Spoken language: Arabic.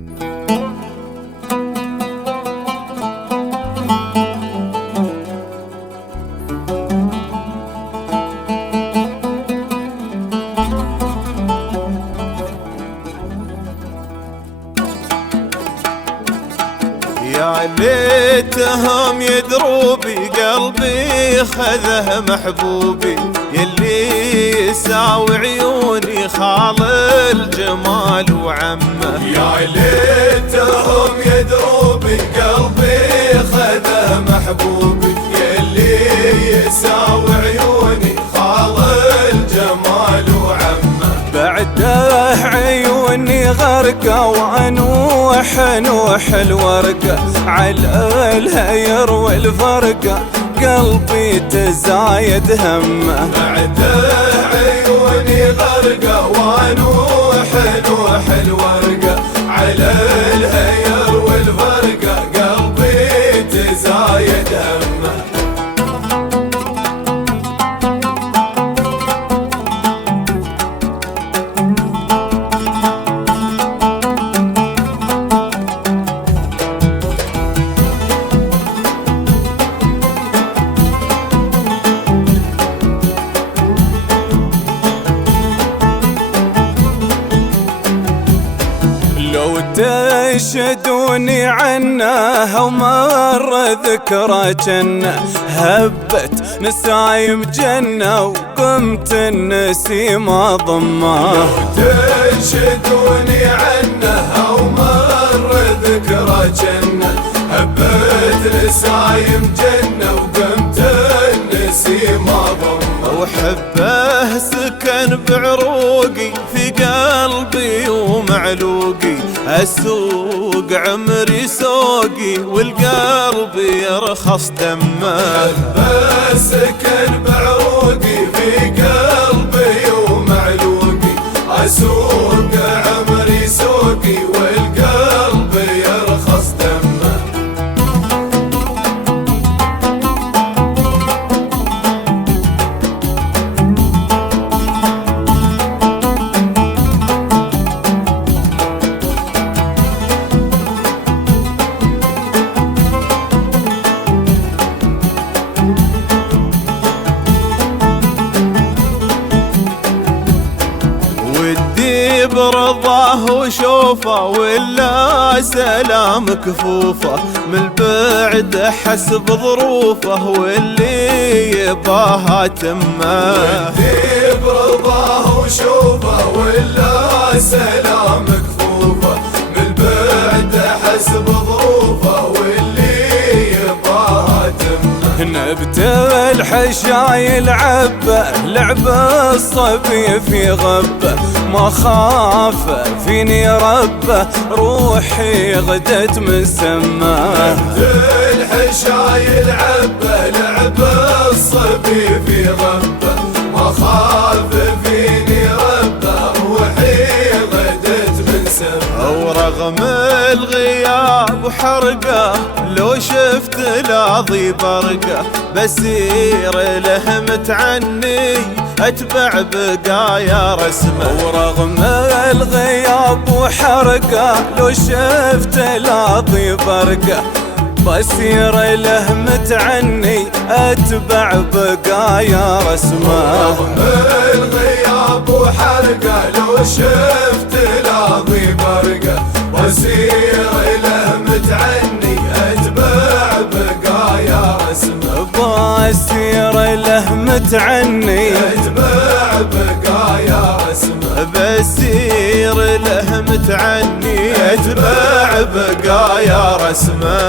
يا ليتهم يدروا بقلبي خذه محبوبي، يلي يساوي عيوني خال الجمال وعمه. يا ليتهم يدروا بقلبي خذه محبوبي، يلي يساوي عيوني خال الجمال وعمه. بعده عيوني غرقة وانوح نوح الورقة، على الهير والفرقة قلبي تزايد همه. بعده عيوني غرقة وانوح نوح الورقة، على الهير والفرقة قلبي تزايد همه. لو تشدوني عنه ومر ذكرى جنة، هبت نسايم جنة وقمت النسيم أضمه. لو تشدوني عنه ومر ذكرى جنة، هبت نسايم جنة وقمت النسيم أضمه. وحبه سكن بعروقي في قلبي ومعلوقي، اسوق عمري سوقي والقلب يرخص دمه. حبه سكن بعروقي في قلبي ومعلوقي، اسوق عمري سوقي والقلب يرخص دمه. ودي برضاه وشوفه ولا سلام كفوفه، من بعد حسب ظروفه واللي يباها تمه. ودي برضاه وشوفه ولا سلام كفوفه، من بعد حسب ظروفه واللي يباها تمه. نبت الحشايل عبه لعب الصبي في غبه، ما خاف فيني ربه روحي غدت من سمه. نبت الحشايل عبه لعب الصبي في غبه، ما خاف فيني ربه روحي غدت من سمه. ورغم الغياب وحرقه لو شفت لاضي برقه، بسير له متعني اتبع بقايا رسمه. ورغم الغياب وحرقه لو شفت لاضي برقه، بسير له متعني اتبع بقايا رسمه. ورغم الغياب وحرقه لو شفت لاضي برقه، بسير له متعني اتبع بقايا رسمه. بسير له متعني اتبع بقايا رسمه. بسير له متعني اتبع بقايا رسمه.